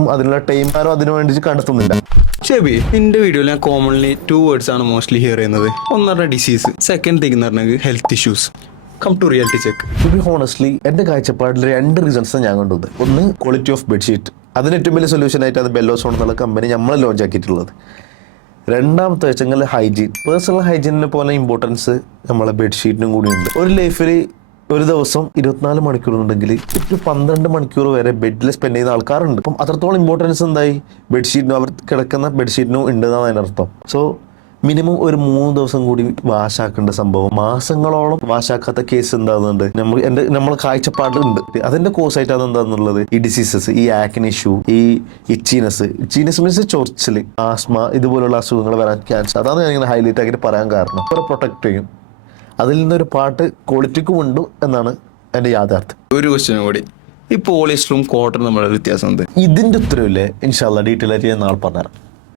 ആർക്കും അതിനുള്ള ടൈം ആരും അതിനു വേണ്ടി കണ്ടെത്തുന്നില്ല. ഷെബി, എന്റെ വീഡിയോയിൽ ഞാൻ കോമൺലി 2 വേർഡ്സ് ആണ് മോസ്റ്റ്ലി ഹിയർ ചെയ്യുന്നത്. ഒന്ന് പറഞ്ഞാൽ ഡിസീസ്, സെക്കൻഡ് തിങ് എന്ന് പറഞ്ഞാൽ health issues. Come to reality check. To be honestly എന്റെ കാഴ്ചപ്പാടിൽ 2 റീസൺസ് ഞാൻ കണ്ടത്. ഒന്ന്, ക്വാളിറ്റി ഓഫ് ബെഡ്ഷീറ്റ്. അതിന് ഏറ്റവും വലിയ സൊല്യൂഷൻ ആയിട്ട് അത് ബെല്ലോസോൺ എന്നുള്ള കമ്പനി നമ്മൾ ലോഞ്ച് ആക്കിയിട്ടുള്ളത്. രണ്ടാമത്തെ വെച്ചെങ്കിൽ ഹൈജീൻ. പേഴ്സണൽ ഹൈജീനിനെ പോലെ ഇമ്പോർട്ടൻസ് നമ്മളെ ബെഡ്ഷീറ്റിനും കൂടി ഉണ്ട്. ഒരു ലൈഫിൽ ഒരു ദിവസം 24 മണിക്കൂർ ഉണ്ടെങ്കിൽ ഒരു 12 മണിക്കൂർ വരെ ബെഡിൽ സ്പെൻഡ് ചെയ്യുന്ന ആൾക്കാരുണ്ട്. അപ്പം അത്രത്തോളം ഇമ്പോർട്ടൻസ് എന്തായി ബെഡ്ഷീറ്റിനും അവർ കിടക്കുന്ന ബെഡ്ഷീറ്റിനും ഉണ്ടെന്നാണ് അതിനർത്ഥം. സോ മിനിമം ഒരു 3 ദിവസം കൂടി വാഷാക്കേണ്ട സംഭവം മാസങ്ങളോളം വാഷാക്കാത്ത കേസ് എന്താകുന്നുണ്ട് നമ്മൾ കാഴ്ചപ്പാടുണ്ട്. അതിന്റെ കോസായിട്ടാണ് എന്താണെന്നുള്ളത് ഈ ഡിസീസസ്, ഈ ആക്നെ ഇഷ്യൂ, ഈ ഇച്ചീനസ് മീൻസ് ചൊറിച്ചില്, ആസ്മ, ഇതുപോലുള്ള അസുഖങ്ങൾ വരാൻ ക്യാൻസർ. അതാണ് ഞാൻ ഇങ്ങനെ ഹൈലൈറ്റ് ആക്കിയിട്ട് പറയാൻ കാരണം. പ്രൊട്ടക്ട് ചെയ്യും. അതിൽ നിന്നൊരു പാട്ട് ക്വാളിറ്റിക്കും ഉണ്ട് എന്നാണ് എൻ്റെ യാഥാർത്ഥ്യം. ഒരു ക്വസ്റ്റ്യൻ കൂടി, ഈ പോളിസ്റ്ററും കോട്ടണും തമ്മിലുള്ള വ്യത്യാസം എന്ത്? ഇതിന്റെ ഉത്തരവില്ലേ ഇൻഷാല്ലാ ഡീറ്റെയിൽ ആയിട്ട് ഞാൻ നാളെ പറഞ്ഞുതരാം.